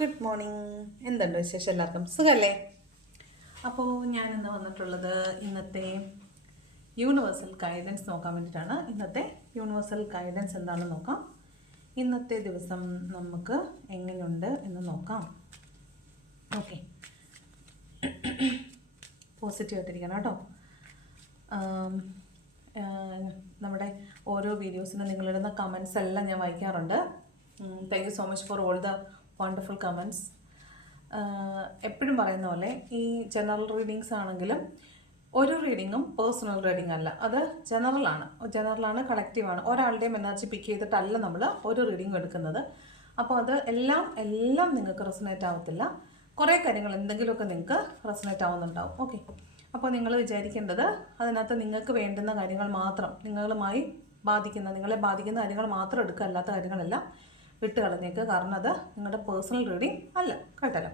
Good morning എന്തുണ്ട് വിശേഷം എല്ലാവർക്കും? സുഖമല്ലേ അപ്പോൾ ഇന്ന് വന്നിട്ടുള്ളത് ഇന്നത്തെ യൂണിവേഴ്സൽ ഗൈഡൻസ് നോക്കാൻ വേണ്ടിയിട്ടാണ്. ഇന്നത്തെ യൂണിവേഴ്സൽ ഗൈഡൻസ് എന്താണെന്ന് നോക്കാം. ഇന്നത്തെ ദിവസം നമുക്ക് എങ്ങനെയുണ്ട് എന്ന് നോക്കാം. ഓക്കെ. പോസിറ്റീവ് ആയിട്ടിരിക്കണം കേട്ടോ. നമ്മുടെ ഓരോ വീഡിയോസിനും നിങ്ങളിടുന്ന കമൻസ് എല്ലാം ഞാൻ വായിക്കാറുണ്ട്. Thank you so much for all the wonderful comments എപ്പോഴും പറയുന്ന പോലെ ഈ ജനറൽ റീഡിങ്സ് ആണെങ്കിലും ഒരു റീഡിങ്ങും പേഴ്സണൽ റീഡിംഗ് അല്ല. അത് ജനറലാണ് ജനറലാണ് കളക്റ്റീവാണ് ഒരാളുടെയും എനർജി പിക്ക് ചെയ്തിട്ടല്ല നമ്മൾ ഒരു റീഡിംഗ് എടുക്കുന്നത്. അപ്പോൾ അത് എല്ലാം എല്ലാം നിങ്ങൾക്ക് റെസനേറ്റ് ആവത്തില്ല. കുറേ കാര്യങ്ങൾ എന്തെങ്കിലുമൊക്കെ നിങ്ങൾക്ക് റെസനേറ്റ് ആവുന്നുണ്ടാവും. ഓക്കെ അപ്പോൾ നിങ്ങൾ വിചാരിക്കേണ്ടത് അതിനകത്ത് നിങ്ങൾക്ക് വേണ്ടുന്ന കാര്യങ്ങൾ മാത്രം നിങ്ങളുമായി ബാധിക്കുന്ന നിങ്ങളെ ബാധിക്കുന്ന കാര്യങ്ങൾ മാത്രം എടുക്കുക അല്ലാത്ത കാര്യങ്ങളെല്ലാം. വിട്ട് കളഞ്ഞേക്ക്. കാരണം അത് നിങ്ങളുടെ പേഴ്സണൽ റീഡിങ് അല്ല. കേട്ടല്ലോ?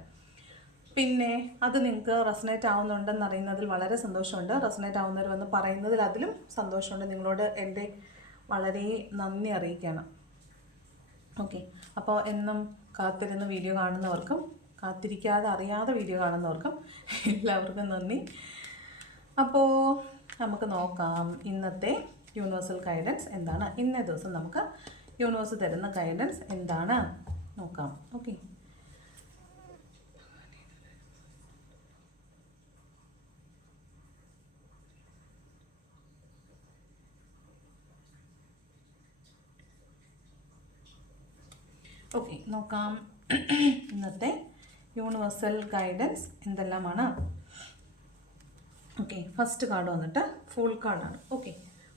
പിന്നെ അത് നിങ്ങൾക്ക് റെസനേറ്റ് ആവുന്നുണ്ടെന്ന് അറിയുന്നതിൽ വളരെ സന്തോഷമുണ്ട്. റെസനേറ്റ് ആവുന്നവർ വന്ന് പറയുന്നതിൽ അതിലും സന്തോഷമുണ്ട്. നിങ്ങളോട് എന്റെ വളരെ നന്ദി അറിയിക്കുകയാണ് ഓക്കെ അപ്പോൾ എന്നും കാത്തിരുന്ന് വീഡിയോ കാണുന്നവർക്കും കാത്തിരിക്കാതെ അറിയാതെ വീഡിയോ കാണുന്നവർക്കും എല്ലാവർക്കും നന്ദി. അപ്പോൾ നമുക്ക് നോക്കാം ഇന്നത്തെ യൂണിവേഴ്സൽ ഗൈഡൻസ് എന്താണ്? ഇന്നേ ദിവസം നമുക്ക് യൂണിവേഴ്സ് തരുന്ന ഗൈഡൻസ് എന്താണ്? നോക്കാം. ഓക്കെ ഓക്കെ നോക്കാം. ഇന്നത്തെ യൂണിവേഴ്സൽ ഗൈഡൻസ് എന്തെല്ലാമാണ്? ഓക്കെ ഫസ്റ്റ് കാർഡ് വന്നിട്ട് ഫുൾ കാർഡാണ് ഓക്കെ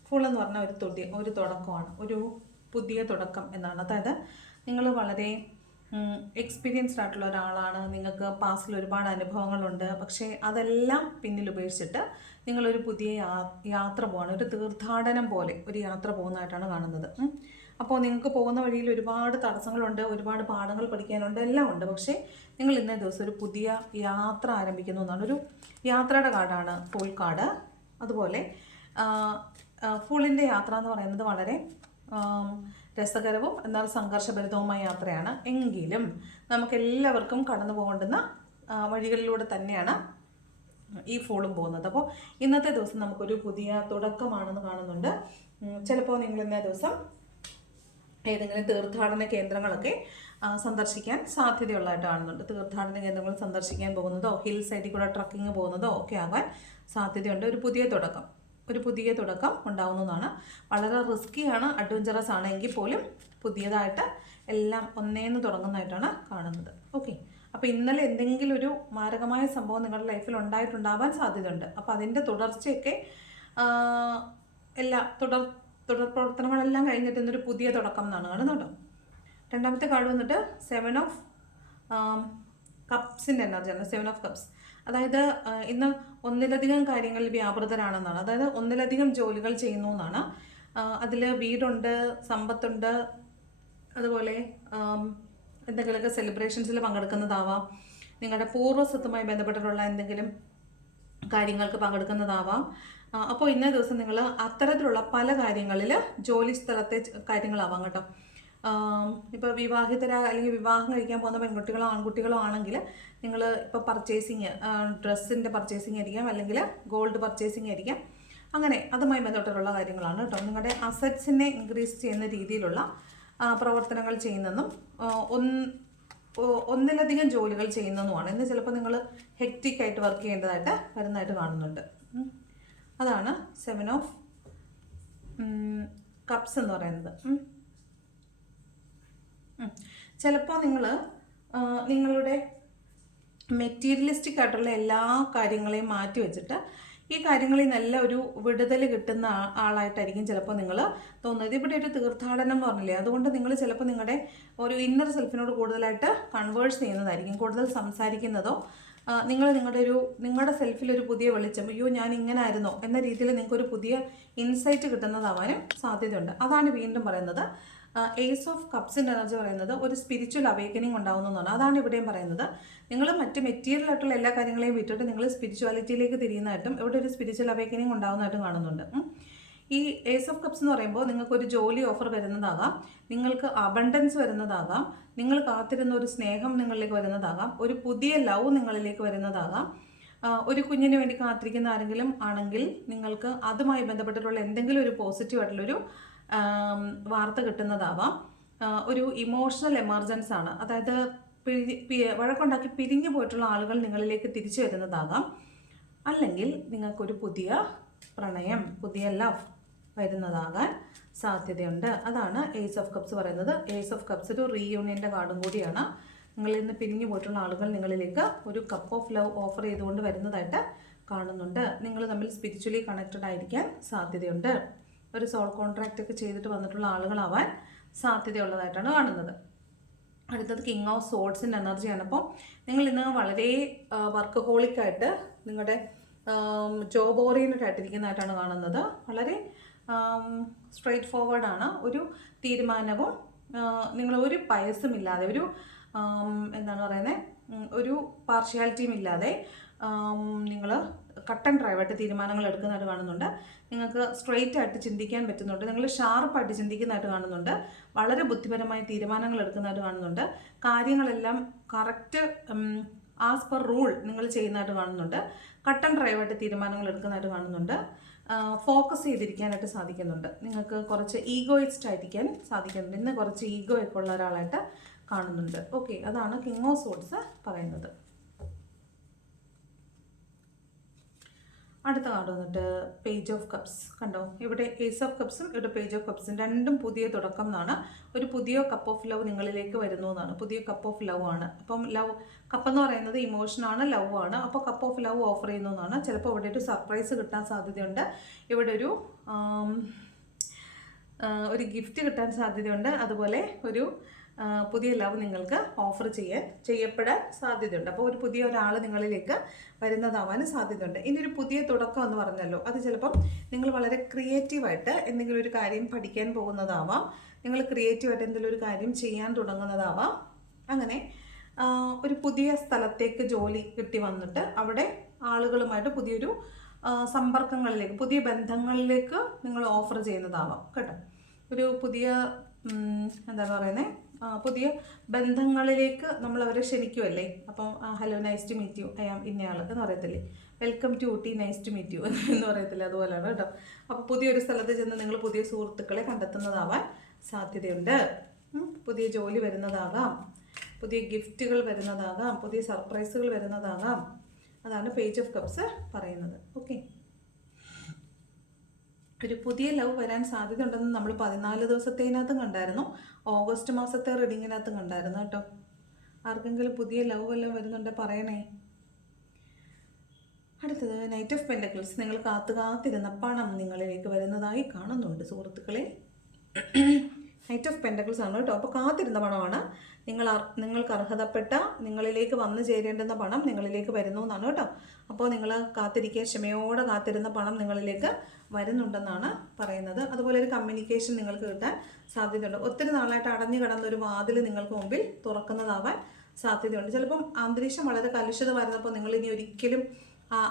ഫുൾ എന്ന് പറഞ്ഞാൽ ഒരു തൊടി ഒരു തുടക്കമാണ്. ഒരു പുതിയ തുടക്കം എന്നാണ്. അതായത് നിങ്ങൾ വളരെ എക്സ്പീരിയൻസ്ഡ് ആയിട്ടുള്ള ഒരാളാണ്. നിങ്ങൾക്ക് പാസ്റ്റിൽ ഒരുപാട് അനുഭവങ്ങളുണ്ട്. പക്ഷേ അതെല്ലാം പിന്നിൽ ഉപേക്ഷിച്ചിട്ട് നിങ്ങളൊരു പുതിയ യാത്ര പോവാണ്. ഒരു തീർത്ഥാടനം പോലെ ഒരു യാത്ര പോകുന്നതായിട്ടാണ് കാണുന്നത്. അപ്പോൾ നിങ്ങൾക്ക് പോകുന്ന വഴിയിൽ ഒരുപാട് തടസ്സങ്ങളുണ്ട് ഒരുപാട് പാഠങ്ങൾ പഠിക്കാനുണ്ട് എല്ലാം ഉണ്ട്. പക്ഷേ നിങ്ങൾ ഇന്നേ ദിവസം ഒരു പുതിയ യാത്ര ആരംഭിക്കുന്നു എന്നാണ്. ഒരു യാത്രയുടെ കാർഡാണ് ഫുൾ കാർഡ്. അതുപോലെ ഫുള്ളിന്റെ യാത്ര എന്ന് പറയുന്നത് വളരെ രസകരവും എന്നാൽ സംഘർഷഭരിതവുമായ യാത്രയാണ് എങ്കിലും നമുക്കെല്ലാവർക്കും കടന്നു പോകേണ്ടുന്ന വഴികളിലൂടെ തന്നെയാണ് ഈ ഫോളും പോകുന്നത്. അപ്പോൾ ഇന്നത്തെ ദിവസം നമുക്കൊരു പുതിയ തുടക്കമാണെന്ന് കാണുന്നുണ്ട്. ചിലപ്പോൾ നിങ്ങൾ ഇന്നേ ദിവസം ഏതെങ്കിലും തീർത്ഥാടന കേന്ദ്രങ്ങളൊക്കെ സന്ദർശിക്കാൻ സാധ്യതയുള്ളതായിട്ട് കാണുന്നുണ്ട്. തീർത്ഥാടന കേന്ദ്രങ്ങൾ സന്ദർശിക്കാൻ പോകുന്നതോ ഹിൽ സൈഡിൽ കൂടെ ട്രക്കിങ് പോകുന്നതോ ഒക്കെ ആകാൻ സാധ്യതയുണ്ട്. ഒരു പുതിയ തുടക്കം. ഒരു പുതിയ തുടക്കം ഉണ്ടാവുന്നതാണ്. വളരെ റിസ്ക്കിയാണ് അഡ്വഞ്ചറസ് ആണെങ്കിൽ പോലും പുതിയതായിട്ട് എല്ലാം ഒന്നേന്ന് തുടങ്ങുന്നതായിട്ടാണ് കാണുന്നത്. ഓക്കെ അപ്പോൾ ഇന്നലെ എന്തെങ്കിലും ഒരു മാരകമായ സംഭവം നിങ്ങളുടെ ലൈഫിൽ ഉണ്ടായിട്ടുണ്ടാവാൻ സാധ്യതയുണ്ട്. അപ്പോൾ അതിന്റെ തുടർച്ചയൊക്കെ എല്ലാ തുടർ തുടർ പ്രവർത്തനങ്ങളെല്ലാം കഴിഞ്ഞിട്ട് ഇന്നൊരു പുതിയ തുടക്കം എന്നാണ് കാണുന്നത് രണ്ടാമത്തെ കാർഡ് വന്നിട്ട് സെവൻ ഓഫ് കപ്സിന്റെ എനർജിയാണ് സെവൻ ഓഫ് കപ്സ് അതായത് ഇന്ന് ഒന്നിലധികം കാര്യങ്ങളിൽ വ്യാപൃതരാണെന്നാണ്. അതായത് ഒന്നിലധികം ജോലികൾ ചെയ്യുന്നു എന്നാണ് അതിൽ വീടുണ്ട് സമ്പത്തുണ്ട് അതുപോലെ എന്തെങ്കിലുമൊക്കെ സെലിബ്രേഷൻസിൽ പങ്കെടുക്കുന്നതാവാം നിങ്ങളുടെ പൂർവസ്വത്തുമായി ബന്ധപ്പെട്ടിട്ടുള്ള എന്തെങ്കിലും കാര്യങ്ങൾക്ക് പങ്കെടുക്കുന്നതാവാം. അപ്പോൾ ഇന്നേ ദിവസം നിങ്ങൾ അത്തരത്തിലുള്ള പല കാര്യങ്ങളിൽ ജോലി സ്ഥലത്തെ കാര്യങ്ങളാവാം കേട്ടോ. ഇപ്പോൾ വിവാഹിതരാ അല്ലെങ്കിൽ വിവാഹം കഴിക്കാൻ പോകുന്ന പെൺകുട്ടികളോ ആൺകുട്ടികളോ ആണെങ്കിൽ നിങ്ങൾ ഇപ്പോൾ പർച്ചേസിങ് ഡ്രസ്സിന്റെ പർച്ചേസിങ് ആയിരിക്കാം അല്ലെങ്കിൽ ഗോൾഡ് പർച്ചേസിങ് ആയിരിക്കാം. അങ്ങനെ അതുമായി ബന്ധപ്പെട്ടുള്ള കാര്യങ്ങളാണ് കേട്ടോ. നിങ്ങളുടെ അസറ്റ്സിനെ ഇൻക്രീസ് ചെയ്യുന്ന രീതിയിലുള്ള പ്രവർത്തനങ്ങൾ ചെയ്യുന്നതും ഒന്ന് ഒന്നിലധികം ജോലികൾ ചെയ്യുന്നതുമാണ്. ഇന്ന് ചിലപ്പോൾ നിങ്ങൾ ഹെക്റ്റിക് ആയിട്ട് വർക്ക് ചെയ്യേണ്ടതായിട്ട് വരുന്നതായിട്ട് കാണുന്നുണ്ട്. അതാണ് സെവൻ ഓഫ് കപ്സ് എന്ന് പറയുന്നത്. ചിലപ്പോൾ നിങ്ങൾ നിങ്ങളുടെ മെറ്റീരിയലിസ്റ്റിക് ആയിട്ടുള്ള എല്ലാ കാര്യങ്ങളെയും മാറ്റി വെച്ചിട്ട് ഈ കാര്യങ്ങളിൽ നല്ല ഒരു വിടുതൽ കിട്ടുന്ന ആളായിട്ടായിരിക്കും ചിലപ്പോൾ നിങ്ങൾ തോന്നുന്നത്. ഇവിടെ ഒരു തീർത്ഥാടനം എന്ന് പറഞ്ഞില്ലേ? അതുകൊണ്ട് നിങ്ങൾ ചിലപ്പോൾ നിങ്ങളുടെ ഒരു ഇന്നർ സെൽഫിനോട് കൂടുതലായിട്ട് കൺവേഴ്സ് ചെയ്യുന്നതായിരിക്കും. കൂടുതൽ സംസാരിക്കുന്നതോ നിങ്ങൾ നിങ്ങളുടെ ഒരു നിങ്ങളുടെ സെൽഫിൽ ഒരു പുതിയ വെളിച്ചം അയ്യോ ഞാൻ ഇങ്ങനെ ആയിരുന്നോ? എന്ന രീതിയിൽ നിങ്ങൾക്ക് ഒരു പുതിയ ഇൻസൈറ്റ് കിട്ടുന്നതാവാനും സാധ്യതയുണ്ട്. അതാണ് വീണ്ടും പറയുന്നത്. ഏസ് ഓഫ് കപ്സിന്റെ എനർജി പറയുന്നത് ഒരു സ്പിരിച്വൽ അവേക്കനിങ് ഉണ്ടാകുന്നതാണ് അതാണ് ഇവിടെയും പറയുന്നത്. നിങ്ങൾ മറ്റ് മെറ്റീരിയൽ ആയിട്ടുള്ള എല്ലാ കാര്യങ്ങളെയും വിട്ടിട്ട് നിങ്ങൾ സ്പിരിച്വാലിറ്റിയിലേക്ക് തിരിയുന്നതായിട്ടും ഇവിടെ ഒരു സ്പിരിച്വൽ അവേക്കനിങ് ഉണ്ടാകുന്നതായിട്ടും കാണുന്നുണ്ട്. ഈ ഏസ് ഓഫ് കപ്സ് എന്ന് പറയുമ്പോൾ നിങ്ങൾക്ക് ഒരു ജോലി ഓഫർ വരുന്നതാകാം. നിങ്ങൾക്ക് അബണ്ടൻസ് വരുന്നതാകാം. നിങ്ങൾ കാത്തിരുന്ന ഒരു സ്നേഹം നിങ്ങളിലേക്ക് വരുന്നതാകാം. ഒരു പുതിയ ലവ് നിങ്ങളിലേക്ക് വരുന്നതാകാം. ഒരു കുഞ്ഞിന് വേണ്ടി കാത്തിരിക്കുന്ന ആരെങ്കിലും ആണെങ്കിൽ നിങ്ങൾക്ക് അതുമായി ബന്ധപ്പെട്ടിട്ടുള്ള എന്തെങ്കിലും ഒരു പോസിറ്റീവ് ആയിട്ടുള്ളൊരു വാർത്ത കിട്ടുന്നതാവാം. ഒരു ഇമോഷണൽ എമർജൻസ് ആണ്. അതായത് വഴക്കുണ്ടാക്കി പിരിഞ്ഞു പോയിട്ടുള്ള ആളുകൾ നിങ്ങളിലേക്ക് തിരിച്ചു വരുന്നതാകാം. അല്ലെങ്കിൽ നിങ്ങൾക്കൊരു പുതിയ പ്രണയം പുതിയ ലവ് വരുന്നതാകാൻ സാധ്യതയുണ്ട്. അതാണ് ഏസ് ഓഫ് കപ്സ് പറയുന്നത്. ഏസ് ഓഫ് കപ്സ് ഒരു റീയൂണിയന്റെ കാർഡും കൂടിയാണ്. നിങ്ങളിൽ നിന്ന് പിരിഞ്ഞു പോയിട്ടുള്ള ആളുകൾ നിങ്ങളിലേക്ക് ഒരു കപ്പ് ഓഫ് ലവ് ഓഫർ ചെയ്തുകൊണ്ട് വരുന്നതായിട്ട് കാണുന്നുണ്ട്. നിങ്ങൾ തമ്മിൽ സ്പിരിച്വലി കണക്റ്റഡ് ആയിരിക്കാൻ സാധ്യതയുണ്ട്. ഒരു സോൾ കോൺട്രാക്റ്റ് ഒക്കെ ചെയ്തിട്ട് വന്നിട്ടുള്ള ആളുകളാവാൻ സാധ്യതയുള്ളതായിട്ടാണ് കാണുന്നത്. അടുത്തത് കിങ് ഓഫ് സോഡ്സിന്റെ എനർജിയാണ് അപ്പോൾ നിങ്ങൾ ഇന്ന് വളരെ വർക്ക് ഹോളിക്കായിട്ട് നിങ്ങളുടെ ജോബ് ഓറിയന്റഡ് ആയിട്ടിരിക്കുന്നതായിട്ടാണ് കാണുന്നത്. വളരെ സ്ട്രെയിറ്റ് ഫോർവേഡാണ് ഒരു തീരുമാനവും നിങ്ങൾ ഒരു പയസും ഇല്ലാതെ ഒരു എന്താണ് പറയുന്നത് ഒരു പാർഷ്യാലിറ്റിയും ഇല്ലാതെ നിങ്ങൾ കട്ടൻ ഡ്രൈവായിട്ട് തീരുമാനങ്ങൾ എടുക്കുന്നതായിട്ട് കാണുന്നുണ്ട്. നിങ്ങൾക്ക് സ്ട്രെയിറ്റ് ആയിട്ട് ചിന്തിക്കാൻ പറ്റുന്നുണ്ട്. നിങ്ങൾ ഷാർപ്പായിട്ട് ചിന്തിക്കുന്നതായിട്ട് കാണുന്നുണ്ട്. വളരെ ബുദ്ധിപരമായി തീരുമാനങ്ങൾ എടുക്കുന്നതായിട്ട് കാണുന്നുണ്ട്. കാര്യങ്ങളെല്ലാം കറക്റ്റ് ആസ് പെർ റൂൾ നിങ്ങൾ ചെയ്യുന്നതായിട്ട് കാണുന്നുണ്ട്. കട്ടൻ ഡ്രൈവായിട്ട് തീരുമാനങ്ങൾ എടുക്കുന്നതായിട്ട് കാണുന്നുണ്ട്. ഫോക്കസ് ചെയ്തിരിക്കാനായിട്ട് സാധിക്കുന്നുണ്ട്. നിങ്ങൾക്ക് കുറച്ച് ഈഗോയിസ്റ്റ് ആയിരിക്കാൻ സാധിക്കുന്നുണ്ട്. ഇന്ന് കുറച്ച് ഈഗോ ഒക്കെ ഉള്ള ഒരാളായിട്ട് കാണുന്നുണ്ട്. ഓക്കെ അതാണ് കിങ് ഓഫ് സോഡ്സ് പറയുന്നത്. അടുത്ത കാർഡ് വന്നിട്ട് പേജ് ഓഫ് കപ്സ് കണ്ടോ? ഇവിടെ ഏസ് ഓഫ് കപ്സും ഇവിടെ പേജ് ഓഫ് കപ്സും രണ്ടും പുതിയ തുടക്കം എന്നാണ്. ഒരു പുതിയ കപ്പ് ഓഫ് ലവ് നിങ്ങളിലേക്ക് വരുന്നു എന്നാണ്. പുതിയ കപ്പ് ഓഫ് ലവ് ആണ്. അപ്പം ലവ് കപ്പ് എന്ന് പറയുന്നത് ഇമോഷനാണ് ലവ് ആണ്. അപ്പോൾ കപ്പ് ഓഫ് ലവ് ഓഫർ ചെയ്യുന്നു എന്നാണ്. ചിലപ്പോൾ ഇവിടെ ഒരു സർപ്രൈസ് കിട്ടാൻ സാധ്യതയുണ്ട്. ഇവിടെ ഒരു ഒരു ഗിഫ്റ്റ് കിട്ടാൻ സാധ്യതയുണ്ട്. അതുപോലെ ഒരു പുതിയ ലവ് നിങ്ങൾക്ക് ഓഫർ ചെയ്യാൻ ചെയ്യപ്പെടാൻ സാധ്യതയുണ്ട്. അപ്പോൾ ഒരു പുതിയ ഒരാൾ നിങ്ങളിലേക്ക് വരുന്നതാവാനും സാധ്യതയുണ്ട്. ഇനി ഒരു പുതിയ തുടക്കം എന്ന് പറഞ്ഞല്ലോ അത് ചിലപ്പം നിങ്ങൾ വളരെ ക്രിയേറ്റീവായിട്ട് എന്തെങ്കിലും ഒരു കാര്യം പഠിക്കാൻ പോകുന്നതാവാം നിങ്ങൾ ക്രിയേറ്റീവായിട്ട് എന്തെങ്കിലും ഒരു കാര്യം ചെയ്യാൻ തുടങ്ങുന്നതാവാം. അങ്ങനെ ഒരു പുതിയ സ്ഥലത്തേക്ക് ജോലി കിട്ടി വന്നിട്ട് അവിടെ ആളുകളുമായിട്ട് പുതിയൊരു സമ്പർക്കങ്ങളിലേക്ക് പുതിയ ബന്ധങ്ങളിലേക്ക് നിങ്ങൾ ഓഫർ ചെയ്യുന്നതാവാം. കേട്ടോ? ഒരു പുതിയ എന്താ പറയുന്നത് പുതിയ ബന്ധങ്ങളിലേക്ക് നമ്മൾ അവരെ ക്ഷണിക്കുമല്ലേ അപ്പം hello nice to meet you I am ഇന്നയാൾ എന്ന് പറയത്തില്ലേ? Welcome to Ooty. Nice to meet you എന്ന് പറയത്തില്ല? അതുപോലെയാണ് കേട്ടോ. അപ്പോൾ പുതിയൊരു സ്ഥലത്ത് ചെന്ന് നിങ്ങൾ പുതിയ സുഹൃത്തുക്കളെ കണ്ടെത്തുന്നതാവാൻ സാധ്യതയുണ്ട്. പുതിയ ജോലി വരുന്നതാകാം. പുതിയ ഗിഫ്റ്റുകൾ വരുന്നതാകാം. പുതിയ സർപ്രൈസുകൾ വരുന്നതാകാം. അതാണ് പേജ് ഓഫ് കപ്സ് പറയുന്നത്. ഓക്കെ. ഒരു പുതിയ ലവ് വരാൻ സാധ്യതയുണ്ടെന്ന് നമ്മൾ പതിനാല് ദിവസത്തേനകത്തും കണ്ടായിരുന്നു. ഓഗസ്റ്റ് മാസത്തെ റീഡിങ്ങിനകത്തും കണ്ടായിരുന്നു കേട്ടോ. ആർക്കെങ്കിലും പുതിയ ലവ് വല്ലതും വരുന്നുണ്ട് പറയണേ? അടുത്തത് നൈറ്റ് ഓഫ് പെൻഡക്കിൾസ് നിങ്ങൾ കാത്തു കാത്തിരുന്ന പണം നിങ്ങളിലേക്ക് വരുന്നതായി കാണുന്നുണ്ട് സുഹൃത്തുക്കളെ. നൈറ്റ് ഓഫ് പെന്റക്കിൾസ് ആണ് കേട്ടോ. അപ്പോൾ കാത്തിരുന്ന പണമാണ്. നിങ്ങൾ നിങ്ങൾക്ക് അർഹതപ്പെട്ട നിങ്ങളിലേക്ക് വന്നു ചേരേണ്ടുന്ന പണം നിങ്ങളിലേക്ക് വരുന്നു എന്നാണ് കേട്ടോ. അപ്പോൾ നിങ്ങൾ കാത്തിരിക്കുക ക്ഷമയോടെ കാത്തിരുന്ന പണം നിങ്ങളിലേക്ക് വരുന്നുണ്ടെന്നാണ് പറയുന്നത്. അതുപോലെ ഒരു കമ്മ്യൂണിക്കേഷൻ നിങ്ങൾക്ക് കിട്ടാൻ സാധ്യതയുണ്ട്. ഒത്തിരി നാളായിട്ട് അടഞ്ഞു കിടന്ന ഒരു വാതിൽ നിങ്ങൾക്ക് മുമ്പിൽ തുറക്കുന്നതാവാൻ സാധ്യതയുണ്ട്. ചിലപ്പം അന്തരീക്ഷം വളരെ കലുഷിത കലുഷിതമായിരുന്നപ്പോൾ നിങ്ങൾ ഇനി ഒരിക്കലും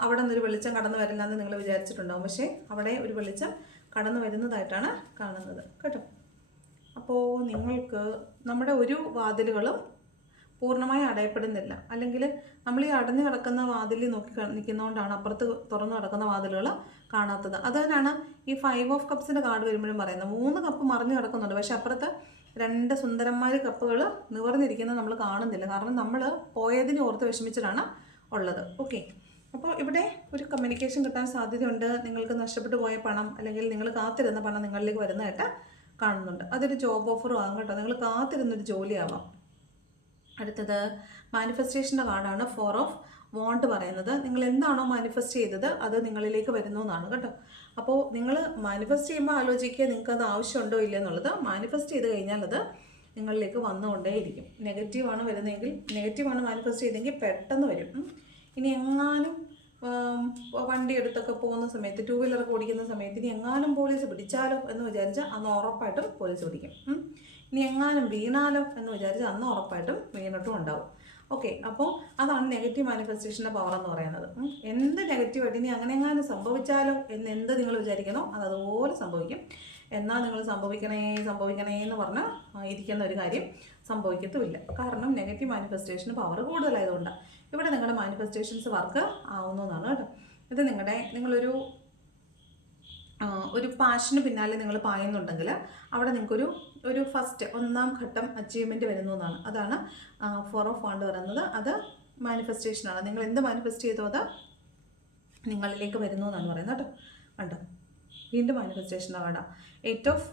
അവിടെ നിന്നൊരു വെളിച്ചം കടന്നു വരില്ല എന്ന് നിങ്ങൾ വിചാരിച്ചിട്ടുണ്ടാവും. പക്ഷേ അവിടെ ഒരു വെളിച്ചം കടന്നു വരുന്നതായിട്ടാണ് കാണുന്നത്. കേട്ടോ. അപ്പോൾ നിങ്ങൾക്ക് നമ്മുടെ ഒരു വാതിലുകളും പൂർണമായി അടയപ്പെടുന്നില്ല. അല്ലെങ്കിൽ നമ്മൾ ഈ അടഞ്ഞു കിടക്കുന്ന വാതിലിൽ നോക്കി നിൽക്കുന്നതുകൊണ്ടാണ് അപ്പുറത്ത് തുറന്നു കിടക്കുന്ന വാതിലുകൾ കാണാത്തത്. അത് തന്നെയാണ് ഈ ഫൈവ് ഓഫ് കപ്സിന്റെ കാർഡ് വരുമ്പോഴും പറയുന്നത്. മൂന്ന് കപ്പ് മറിഞ്ഞു കിടക്കുന്നുണ്ട്. പക്ഷെ അപ്പുറത്ത് രണ്ട് സുന്ദരന്മാർ കപ്പുകൾ നിവർന്നിരിക്കുന്നത് നമ്മൾ കാണുന്നില്ല. കാരണം നമ്മൾ പോയതിനെ ഓർത്ത് വിഷമിച്ചിട്ടാണ് ഉള്ളത്. ഓക്കെ അപ്പോൾ ഇവിടെ ഒരു കമ്മ്യൂണിക്കേഷൻ കിട്ടാൻ സാധ്യതയുണ്ട്. നിങ്ങൾക്ക് നഷ്ടപ്പെട്ടു പോയ പണം അല്ലെങ്കിൽ നിങ്ങൾ കാത്തിരുന്ന പണം നിങ്ങളിലേക്ക് വരുന്നതായിട്ട് കാണുന്നുണ്ട്. അതൊരു ജോബ് ഓഫറും ആകും കേട്ടോ. നിങ്ങൾ കാത്തിരുന്നൊരു ജോലിയാവാം. അടുത്തത് മാനിഫെസ്റ്റേഷന്റെ കാർഡാണ് ഫോർ ഓഫ് വോണ്ട് പറയുന്നത്. നിങ്ങൾ എന്താണോ മാനിഫെസ്റ്റ് ചെയ്തത് അത് നിങ്ങളിലേക്ക് വരുന്നു എന്നാണ് കേട്ടോ. അപ്പോൾ നിങ്ങൾ മാനിഫെസ്റ്റ് ചെയ്യുമ്പോൾ ആലോചിക്കുക നിങ്ങൾക്ക് അത് ആവശ്യമുണ്ടോ ഇല്ല എന്നുള്ളത് മാനിഫെസ്റ്റ് ചെയ്ത് കഴിഞ്ഞാൽ അത് നിങ്ങളിലേക്ക് വന്നുകൊണ്ടേയിരിക്കും. നെഗറ്റീവാണ് വരുന്നതെങ്കിൽ നെഗറ്റീവാണ് മാനിഫെസ്റ്റ് ചെയ്തെങ്കിൽ പെട്ടെന്ന് വരും. ഇനി എങ്ങാനും വണ്ടി എടുത്തൊക്കെ പോകുന്ന സമയത്ത് ടൂ വീലറൊക്കെ ഓടിക്കുന്ന സമയത്ത് ഇനി എങ്ങാനും പോലീസ് പിടിച്ചാലോ എന്ന് വിചാരിച്ചാൽ അന്ന് ഉറപ്പായിട്ടും പോലീസ് പിടിക്കും. ഇനി എങ്ങാനും വീണാലോ എന്ന് വിചാരിച്ച് അന്ന് ഉറപ്പായിട്ടും വീണിട്ടും ഉണ്ടാവും. ഓക്കെ അപ്പോൾ അതാണ് നെഗറ്റീവ് മാനിഫെസ്റ്റേഷന്റെ പവർ എന്ന് പറയുന്നത്. എന്ത് നെഗറ്റീവായിട്ട് ഇനി അങ്ങനെ എങ്ങനെ സംഭവിച്ചാലോ എന്ന് എന്ത് നിങ്ങൾ വിചാരിക്കണോ അത് അതുപോലെ സംഭവിക്കും. എന്നാൽ നിങ്ങൾ സംഭവിക്കണേ സംഭവിക്കണേ എന്ന് പറഞ്ഞാൽ ഇരിക്കുന്ന ഒരു കാര്യം സംഭവിക്കത്തുമില്ല. കാരണം നെഗറ്റീവ് മാനിഫെസ്റ്റേഷന് പവർ കൂടുതലായതുകൊണ്ടാണ് ഇവിടെ നിങ്ങളുടെ മാനിഫെസ്റ്റേഷൻസ് വർക്ക് ആവുന്നതാണ് കേട്ടോ. ഇത് നിങ്ങളുടെ നിങ്ങളൊരു ഒരു പാഷന് പിന്നാലെ നിങ്ങൾ പായുന്നുണ്ടെങ്കിൽ അവിടെ നിങ്ങൾക്കൊരു ഒരു ഫസ്റ്റ് ഒന്നാം ഘട്ടം അച്ചീവ്മെന്റ് വരുന്നു എന്നാണ്. അതാണ് ഫോർ ഓഫ് ഫണ്ട് പറയുന്നത്. അത് മാനിഫെസ്റ്റേഷനാണ് നിങ്ങൾ എന്ത് മാനിഫെസ്റ്റ് ചെയ്തോ അത് നിങ്ങളിലേക്ക് വരുന്നു എന്നാണ് പറയുന്നത് കേട്ടോ. കണ്ടോ? വീണ്ടും മാനിഫെസ്റ്റേഷന്റെ കാർഡാണ് എയ്റ്റ് ഓഫ്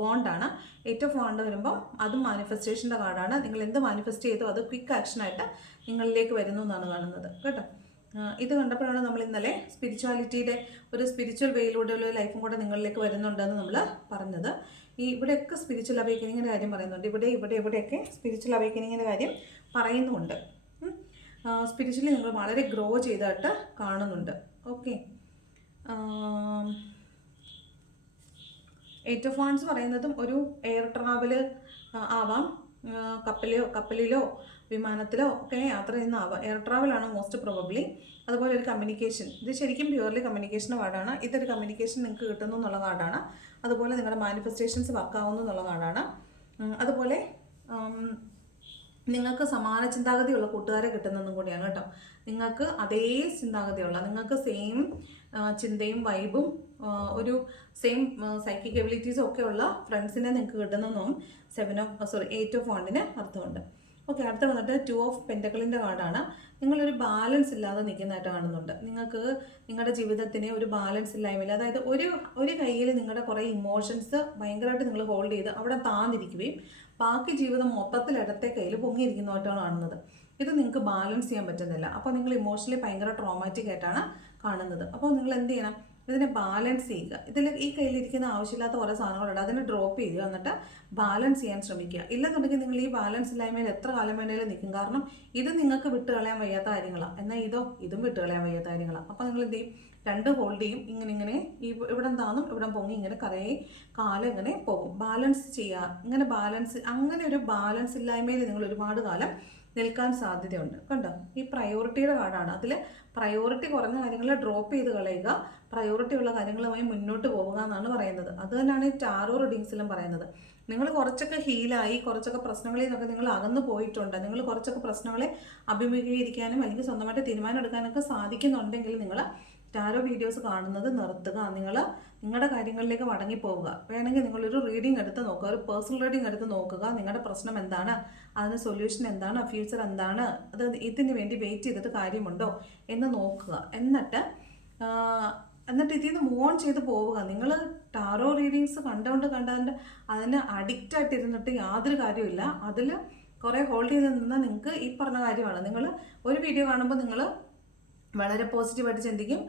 വോണ്ടാണ് എയ്റ്റ് ഓഫ് വോണ്ട് വരുമ്പോൾ അതും മാനിഫെസ്റ്റേഷന്റെ കാർഡാണ് നിങ്ങൾ എന്ത് മാനിഫെസ്റ്റ് ചെയ്തോ അത് ക്വിക്ക് ആക്ഷനായിട്ട് നിങ്ങളിലേക്ക് വരുന്നു എന്നാണ് കാണുന്നത്. കേട്ടോ? ഇത് കണ്ടപ്പോഴാണ് നമ്മൾ ഇന്നലെ സ്പിരിച്വാലിറ്റിയുടെ ഒരു സ്പിരിച്വൽ വേയിലൂടെയുള്ള ലൈഫും കൂടെ നിങ്ങളിലേക്ക് വരുന്നുണ്ടെന്ന് നമ്മൾ പറഞ്ഞത്. ഈ ഇവിടെയൊക്കെ സ്പിരിച്വൽ അവേക്കനിങ്ങിന്റെ കാര്യം പറയുന്നുണ്ട്. ഇവിടെ ഇവിടെ ഇവിടെയൊക്കെ സ്പിരിച്വൽ അവേക്കനിങ്ങിന്റെ കാര്യം പറയുന്നുണ്ട്. സ്പിരിച്വലി നിങ്ങൾ വളരെ ഗ്രോ ചെയ്തായിട്ട് കാണുന്നുണ്ട്. ഓക്കെ എയ്റ്റ് ഓഫ് പറയുന്നതും ഒരു എയർ ട്രാവൽ ആവാം. കപ്പലിലോ കപ്പലിലോ വിമാനത്തിലോ ഒക്കെ യാത്ര ചെയ്യുന്ന ആവാം എയർ ട്രാവലാണ് മോസ്റ്റ് പ്രോബബ്ലി അതുപോലെ ഒരു കമ്മ്യൂണിക്കേഷൻ ഇത് ശരിക്കും പ്യുവർലി കമ്മ്യൂണിക്കേഷന്റെ കാർഡാണ് ഇതൊരു കമ്മ്യൂണിക്കേഷൻ നിങ്ങൾക്ക് കിട്ടുന്നു എന്നുള്ള കാർഡാണ് അതുപോലെ നിങ്ങളുടെ മാനിഫെസ്റ്റേഷൻസ് വർക്കാവുന്നു എന്നുള്ള കാർഡാണ് അതുപോലെ നിങ്ങൾക്ക് സമാന ചിന്താഗതിയുള്ള കൂട്ടുകാരെ കിട്ടുന്നതും കൂടിയാണ് കേട്ടോ. നിങ്ങൾക്ക് അതേ ചിന്താഗതിയുള്ള നിങ്ങൾക്ക് സെയിം ചിന്തയും വൈബും ഒരു സെയിം സൈക്കിക് എബിലിറ്റീസും ഉള്ള ഫ്രണ്ട്സിനെ നിങ്ങൾക്ക് കിട്ടുന്നതും seven of sorry eight of വണ്ടിന് അർത്ഥമുണ്ട്. ഓക്കെ അടുത്ത വന്നിട്ട് ടു ഓഫ് പെന്റക്കിളിന്റെ കാർഡാണ്. നിങ്ങളൊരു ബാലൻസ് ഇല്ലാതെ നിൽക്കുന്നതായിട്ട് കാണുന്നുണ്ട്. നിങ്ങൾക്ക് നിങ്ങളുടെ ജീവിതത്തിന് ഒരു ബാലൻസ് ഇല്ലായ്മയില്ല അതായത് ഒരു ഒരു കയ്യിൽ നിങ്ങളുടെ കുറേ ഇമോഷൻസ് ഭയങ്കരമായിട്ട് നിങ്ങൾ ഹോൾഡ് ചെയ്ത് അവിടെ താന്നിരിക്കുകയും ബാക്കി ജീവിതം മൊത്തത്തിൽ ഇടത്തെ കയ്യിൽ പൊങ്ങിയിരിക്കുന്നതായിട്ടാണ് കാണുന്നത്. ഇത് നിങ്ങൾക്ക് ബാലൻസ് ചെയ്യാൻ പറ്റുന്നില്ല. അപ്പോൾ നിങ്ങൾ ഇമോഷണലി ഭയങ്കര ട്രോമാറ്റിക് ആയിട്ടാണ് കാണുന്നത്. അപ്പോൾ നിങ്ങൾ എന്ത് ചെയ്യണം? ഇതിനെ ബാലൻസ് ചെയ്യുക. ഇതിൽ ഈ കയ്യിലിരിക്കുന്ന ആവശ്യമില്ലാത്ത ഓരോ സാധനങ്ങളുണ്ട്. അതിനെ ഡ്രോപ്പ് ചെയ്യുക. എന്നിട്ട് ബാലൻസ് ചെയ്യാൻ ശ്രമിക്കുക. ഇല്ലെന്നുണ്ടെങ്കിൽ നിങ്ങൾ ഈ ബാലൻസ് ഇല്ലായ്മയിൽ എത്ര കാലം വേണേലും നിൽക്കും. കാരണം ഇത് നിങ്ങൾക്ക് വിട്ട് കളയാൻ വയ്യാത്ത കാര്യങ്ങളാണ് എന്നാൽ ഇതോ ഇതും വിട്ട് കളയാൻ വയ്യാത്ത കാര്യങ്ങളാണ് അപ്പോൾ നിങ്ങൾ എന്ത് ചെയ്യും? രണ്ട് ഹോൾഡ് ചെയ്യും. ഇങ്ങനെ ഇങ്ങനെ ഇവിടെ താന്നും ഇവിടെ പൊങ്ങി ഇങ്ങനെ കുറേ കാലം ഇങ്ങനെ പോകും. ബാലൻസ് ചെയ്യുക ഇങ്ങനെ ബാലൻസ് അങ്ങനെ ഒരു ബാലൻസ് ഇല്ലായ്മയിൽ നിങ്ങൾ ഒരുപാട് കാലം നിൽക്കാൻ സാധ്യതയുണ്ട്. കണ്ടോ? ഈ പ്രയോറിറ്റിയുടെ കാർഡാണ്. അതിൽ പ്രയോറിറ്റി കുറഞ്ഞ കാര്യങ്ങളെ ഡ്രോപ്പ് ചെയ്ത് കളയുക. പ്രയോറിറ്റി ഉള്ള കാര്യങ്ങളുമായി മുന്നോട്ട് പോവുക എന്നാണ് പറയുന്നത്. അത് തന്നെയാണ് ഈ ടാറോ റീഡിങ്സിലും പറയുന്നത്. നിങ്ങൾ കുറച്ചൊക്കെ ഹീലായി കുറച്ചൊക്കെ പ്രശ്നങ്ങളിൽ നിന്നൊക്കെ നിങ്ങൾ അകന്നു പോയിട്ടുണ്ട്. നിങ്ങൾ കുറച്ചൊക്കെ പ്രശ്നങ്ങളെ അഭിമുഖീകരിക്കാനും അല്ലെങ്കിൽ സ്വന്തമായിട്ട് തീരുമാനം എടുക്കാനൊക്കെ സാധിക്കുന്നുണ്ടെങ്കിൽ നിങ്ങൾ ടാരോ വീഡിയോസ് കാണുന്നത് നിർത്തുക. നിങ്ങൾ നിങ്ങളുടെ കാര്യങ്ങളിലേക്ക് മടങ്ങിപ്പോവുക. വേണമെങ്കിൽ നിങ്ങളൊരു റീഡിംഗ് എടുത്ത് നോക്കുക. ഒരു പേഴ്സണൽ റീഡിംഗ് എടുത്ത് നോക്കുക. നിങ്ങളുടെ പ്രശ്നം എന്താണ്? അതിന് സൊല്യൂഷൻ എന്താണ്? ഫ്യൂച്ചർ എന്താണ്? അത് ഇതിന് വേണ്ടി വെയിറ്റ് ചെയ്തിട്ട് കാര്യമുണ്ടോ എന്ന് നോക്കുക. എന്നിട്ട് എന്നിട്ട് ഇതിൽ നിന്ന് മൂവ് ഓൺ ചെയ്ത് പോവുക. നിങ്ങൾ ടാറോ റീഡിങ്സ് കണ്ടുകൊണ്ട് കണ്ടതിന്റെ അതിന് അഡിക്റ്റ് ആയിട്ടിരുന്നിട്ട് യാതൊരു കാര്യമില്ല അതിൽ കുറേ ഹോൾഡ് ചെയ്ത് നിന്നാൽ നിങ്ങൾക്ക് ഈ പറഞ്ഞ കാര്യമാണ്. നിങ്ങൾ ഒരു വീഡിയോ കാണുമ്പോൾ നിങ്ങൾ വളരെ പോസിറ്റീവായിട്ട് ചിന്തിക്കും.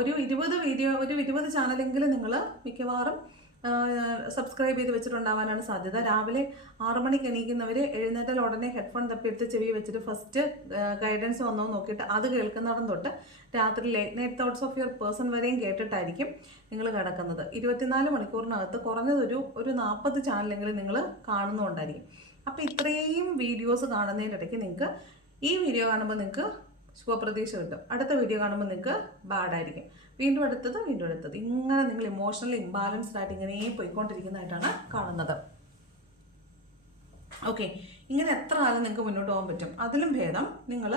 ഒരു ഇരുപത് വീഡിയോ ഒരു ഇരുപത് ചാനലെങ്കിലും നിങ്ങൾ മിക്കവാറും സബ്സ്ക്രൈബ് ചെയ്ത് വെച്ചിട്ടുണ്ടാവാനാണ് സാധ്യത. രാവിലെ ആറു മണിക്ക് എണീക്കുന്നവർ എഴുന്നേറ്റാൽ ഉടനെ ഹെഡ്ഫോൺ തപ്പിയെടുത്ത് ചെവി വെച്ചിട്ട് ഫസ്റ്റ് ഗൈഡൻസ് വന്നോ നോക്കിയിട്ട് അത് കേൾക്കുന്നിടം തൊട്ട് രാത്രി late night thoughts of your person വരെയും കേട്ടിട്ടായിരിക്കും നിങ്ങൾ കിടക്കുന്നത്. ഇരുപത്തിനാല് മണിക്കൂറിനകത്ത് കുറഞ്ഞതൊരു ഒരു നാൽപ്പത് ചാനലെങ്കിലും നിങ്ങൾ കാണുന്നുണ്ടായിരിക്കും അപ്പോൾ ഇത്രയും വീഡിയോസ് കാണുന്നതിന്റെ ഇടയ്ക്ക് നിങ്ങൾക്ക് ഈ വീഡിയോ കാണുമ്പോൾ നിങ്ങൾക്ക് ശുഭപ്രതീക്ഷ കിട്ടും അടുത്ത വീഡിയോ കാണുമ്പോൾ നിങ്ങൾക്ക് ബാഡായിരിക്കും വീണ്ടും അടുത്തത് വീണ്ടും അടുത്തത്. ഇങ്ങനെ നിങ്ങൾ ഇമോഷണലി ഇംബാലൻസ്ഡ് ആയിട്ട് ഇങ്ങനെ പോയിക്കൊണ്ടിരിക്കുന്നതായിട്ടാണ് കാണുന്നത്. ഓക്കെ ഇങ്ങനെ എത്ര കാലം നിങ്ങൾക്ക് മുന്നോട്ട് പോകാൻ പറ്റും? അതിലും ഭേദം നിങ്ങൾ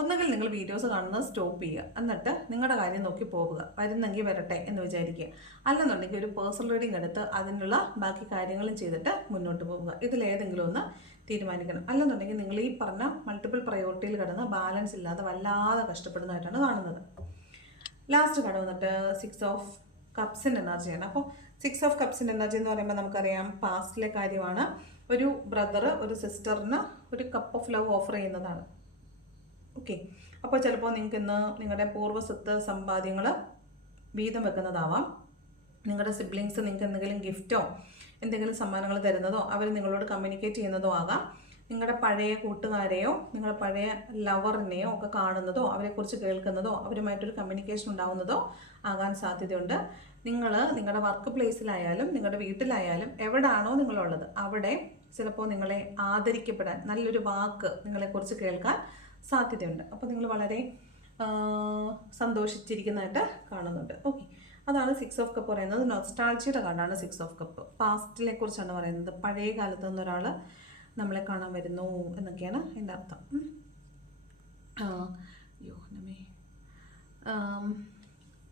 ഒന്നുകിൽ നിങ്ങൾ വീഡിയോസ് കാണുന്നത് സ്റ്റോപ്പ് ചെയ്യുക. എന്നിട്ട് നിങ്ങളുടെ കാര്യം നോക്കി പോവുക. വരുന്നെങ്കിൽ വരട്ടെ എന്ന് വിചാരിക്കുക. അല്ലെന്നുണ്ടെങ്കിൽ ഒരു പേഴ്സണൽ റീഡിംഗ് എടുത്ത് അതിനുള്ള ബാക്കി കാര്യങ്ങളും ചെയ്തിട്ട് മുന്നോട്ട് പോവുക. ഇതിലേതെങ്കിലും ഒന്ന് തീരുമാനിക്കണം. അല്ലെന്നുണ്ടെങ്കിൽ നിങ്ങൾ ഈ പറഞ്ഞ മൾട്ടിപ്പിൾ പ്രയോറിറ്റിയിൽ കിടന്ന് ബാലൻസ് ഇല്ലാതെ വല്ലാതെ കഷ്ടപ്പെടുന്നതായിട്ടാണ് കാണുന്നത്. ലാസ്റ്റ് കട വന്നിട്ട് സിക്സ് ഓഫ് കപ്സിന്റെ എനർജിയാണ് അപ്പോൾ സിക്സ് ഓഫ് കപ്സിന്റെ എനർജി എന്ന് പറയുമ്പോൾ നമുക്കറിയാം പാസ്റ്റിലെ കാര്യമാണ് ഒരു ബ്രദർ ഒരു സിസ്റ്ററിന് ഒരു കപ്പ് ഓഫ് ലവ് ഓഫർ ചെയ്യുന്നതാണ്. ഓക്കെ അപ്പോൾ ചിലപ്പോൾ നിങ്ങൾക്ക് ഇന്ന് നിങ്ങളുടെ പൂർവസ്വത്ത് സമ്പാദ്യങ്ങൾ വീതം വെക്കുന്നതാവാം. നിങ്ങളുടെ സിബ്ലിങ്സ് നിങ്ങൾക്ക് എന്തെങ്കിലും ഗിഫ്റ്റോ എന്തെങ്കിലും സമ്മാനങ്ങൾ തരുന്നതോ അവർ നിങ്ങളോട് കമ്മ്യൂണിക്കേറ്റ് ചെയ്യുന്നതോ ആകാം. നിങ്ങളുടെ പഴയ കൂട്ടുകാരെയോ നിങ്ങളുടെ പഴയ ലവറിനെയോ ഒക്കെ കാണുന്നതോ അവരെക്കുറിച്ച് കേൾക്കുന്നതോ അവരുമായിട്ടൊരു കമ്മ്യൂണിക്കേഷൻ ഉണ്ടാകുന്നതോ ആകാൻ സാധ്യതയുണ്ട്. നിങ്ങൾ നിങ്ങളുടെ വർക്ക് പ്ലേസിലായാലും നിങ്ങളുടെ വീട്ടിലായാലും എവിടാണോ നിങ്ങളുള്ളത് അവിടെ ചിലപ്പോൾ നിങ്ങളെ ആദരിക്കപ്പെടാൻ നല്ലൊരു വാക്ക് നിങ്ങളെക്കുറിച്ച് കേൾക്കാൻ സാധ്യതയുണ്ട്. അപ്പോൾ നിങ്ങൾ വളരെ സന്തോഷിച്ചിരിക്കുന്നതായിട്ട് കാണുന്നുണ്ട്. ഓക്കെ അതാണ് സിക്സ് ഓഫ് കപ്പ് പറയുന്നത്. നൊസ്റ്റാൾജിയുടെ കാർഡാണ് സിക്സ് ഓഫ് കപ്പ് പാസ്റ്റിനെ കുറിച്ചാണ് പറയുന്നത്. പഴയ കാലത്ത് നിന്ന് ഒരാൾ നമ്മളെ കാണാൻ വരുന്നു എന്നൊക്കെയാണ് എന്റെ അർത്ഥം. അയ്യോ നമ്മേ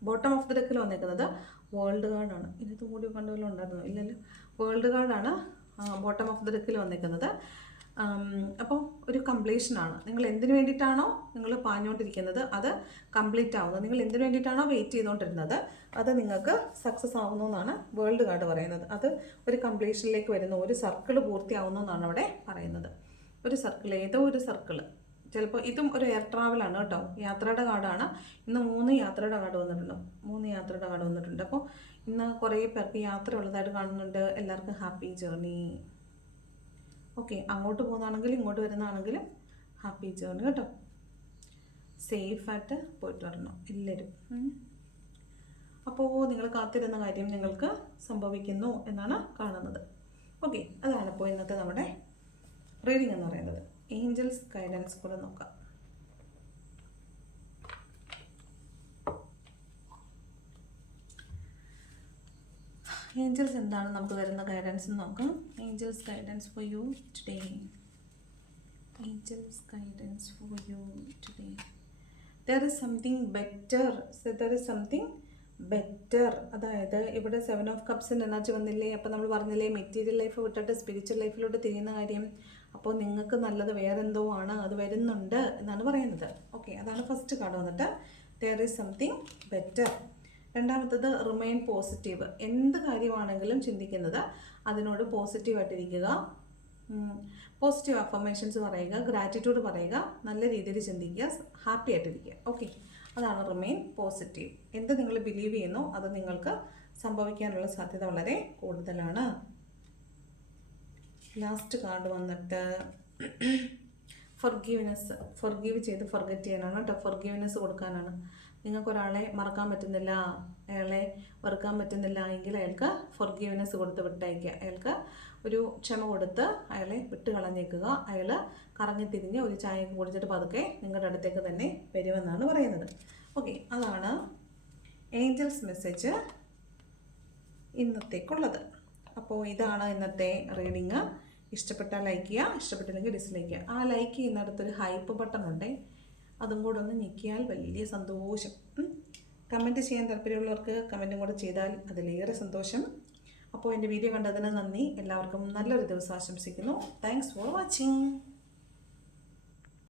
ബോട്ടം ഓഫ് ദി ഡെക്കിൽ വന്നേക്കുന്നത് വേൾഡ് കാർഡാണ് ഇതിനകത്ത് കൂടി കണ്ടുവല്ലോ ഉണ്ടായിരുന്നു? ഇല്ലല്ലോ. വേൾഡ് കാർഡാണ് ബോട്ടം ഓഫ് ദി ഡെക്കിൽ വന്നേക്കുന്നത് അപ്പോൾ ഒരു കംപ്ലീഷനാണ് നിങ്ങൾ എന്തിനു വേണ്ടിയിട്ടാണോ നിങ്ങൾ പാഞ്ഞുകൊണ്ടിരിക്കുന്നത് അത് കംപ്ലീറ്റ് ആവുന്നത്. നിങ്ങൾ എന്തിനു വേണ്ടിയിട്ടാണോ വെയിറ്റ് ചെയ്തുകൊണ്ടിരുന്നത് അത് നിങ്ങൾക്ക് സക്സസ് ആവുന്നു എന്നാണ് വേൾഡ് കാർഡ് പറയുന്നത്. അത് ഒരു കംപ്ലീഷനിലേക്ക് വരുന്ന. ഒരു സർക്കിൾ പൂർത്തിയാവുന്നു എന്നാണ് അവിടെ പറയുന്നത്. ഒരു സർക്കിൾ ഏതോ ഒരു സർക്കിൾ ചിലപ്പോൾ ഇതും ഒരു എയർ ട്രാവലാണ് കേട്ടോ. യാത്രയുടെ കാർഡാണ് ഇന്ന് മൂന്ന് യാത്രയുടെ കാർഡ് വന്നിട്ടുണ്ട്. മൂന്ന് യാത്രയുടെ കാർഡ് വന്നിട്ടുണ്ട്. അപ്പോൾ ഇന്ന് കുറേ പേർക്ക് യാത്ര ഉള്ളതായിട്ട് കാണുന്നുണ്ട്. എല്ലാവർക്കും ഹാപ്പി ജേർണി ഓക്കെ അങ്ങോട്ട് പോകുന്നതാണെങ്കിലും ഇങ്ങോട്ട് വരുന്നതാണെങ്കിലും ഹാപ്പി ജേർണി കേട്ടോ. സേഫായിട്ട് പോയിട്ട് വരണം എല്ലാവരും. അപ്പോൾ നിങ്ങൾ കാത്തിരുന്ന കാര്യം നിങ്ങൾക്ക് സംഭവിക്കുന്നു എന്നാണ് കാണുന്നത്. ഓക്കെ അതാണ് ഇപ്പോൾ ഇന്നത്തെ നമ്മുടെ റീഡിംഗ് എന്ന് പറയുന്നത്. ഏഞ്ചൽസ് ഗൈഡൻസ് കൂടെ നോക്കാം. ഏഞ്ചൽസ് എന്താണ് നമുക്ക് തരുന്ന ഗൈഡൻസ് നോക്കാം. Angels guidance for you today angels guidance for you today there is something better there is something better അതായത് ഇവിടെ സെവൻ ഓഫ് കപ്സിന്റെ എനർജി വന്നില്ലേ? അപ്പോൾ നമ്മൾ പറഞ്ഞില്ലേ മെറ്റീരിയൽ ലൈഫ് വിട്ടിട്ട് സ്പിരിച്വൽ ലൈഫിലോട്ട് തിരിയുന്ന കാര്യം. അപ്പോൾ നിങ്ങൾക്ക് നല്ലത് വേറെന്തോ ആണ് അത് വരുന്നുണ്ട് എന്നാണ് പറയുന്നത്. ഓക്കെ അതാണ് ഫസ്റ്റ് കാർഡ് വന്നിട്ട്. ദർ ഈസ് സംതിങ് ബെറ്റർ രണ്ടാമത്തത് റിമെയിൻ പോസിറ്റീവ് എന്ത് കാര്യമാണെങ്കിലും ചിന്തിക്കുന്നത് അതിനോട് പോസിറ്റീവായിട്ടിരിക്കുക പോസിറ്റീവ് അഫർമേഷൻസ് പറയുക ഗ്രാറ്റിറ്റ്യൂഡ് പറയുക നല്ല രീതിയിൽ ചിന്തിക്കുക ഹാപ്പി ആയിട്ടിരിക്കുക. ഓക്കെ അതാണ് റിമെയിൻ പോസിറ്റീവ് എന്ത് നിങ്ങൾ ബിലീവ് ചെയ്യുന്നു അത് നിങ്ങൾക്ക് സംഭവിക്കാനുള്ള സാധ്യത വളരെ കൂടുതലാണ്. ലാസ്റ്റ് കാർഡ് വന്നിട്ട് ഫൊർഗീവ്നെസ് ഫൊർഗീവ് ചെയ്ത് ഫൊർഗറ്റ് ചെയ്യാനാണ് കേട്ടോ. ഫൊർഗീവ്നെസ് കൊടുക്കാനാണ്. നിങ്ങൾക്ക് ഒരാളെ മറക്കാൻ പറ്റുന്നില്ല അയാളെ വെറുക്കാൻ പറ്റുന്നില്ല എങ്കിൽ അയാൾക്ക് ഫൊർഗീവ്നെസ് കൊടുത്ത് വിട്ടയക്കുക. അയാൾക്ക് ഒരു ക്ഷമ കൊടുത്ത് അയാളെ വിട്ട് കളഞ്ഞേക്കുക അയാൾ കറങ്ങി തിരിഞ്ഞ് ഒരു ചായ കുടിച്ചിട്ട് പതുക്കെ നിങ്ങളുടെ അടുത്തേക്ക് തന്നെ വരുമെന്നാണ് പറയുന്നത്. ഓക്കെ അതാണ് ഏഞ്ചൽസ് മെസ്സേജ് ഇന്നത്തേക്കുള്ളത്. അപ്പോൾ ഇതാണ് ഇന്നത്തെ റീഡിങ് ഇഷ്ടപ്പെട്ടാൽ ലൈക്ക് ചെയ്യുക ഇഷ്ടപ്പെട്ടില്ലെങ്കിൽ ഡിസ്ലൈക്ക് ചെയ്യുക. ആ ലൈക്ക് ചെയ്യുന്നിടത്തൊരു ഹൈപ്പ് ബട്ടൺ ഉണ്ട് അതും കൂടെ ഒന്ന് ഞെക്കിയാൽ വലിയ സന്തോഷം. കമന്റ് ചെയ്യാൻ താല്പര്യമുള്ളവർക്ക് കമന്റും കൂടെ ചെയ്താൽ അതിലേറെ സന്തോഷം. അപ്പോൾ എന്റെ വീഡിയോ കണ്ടതിന് നന്ദി. എല്ലാവർക്കും നല്ലൊരു ദിവസം ആശംസിക്കുന്നു. Thanks for watching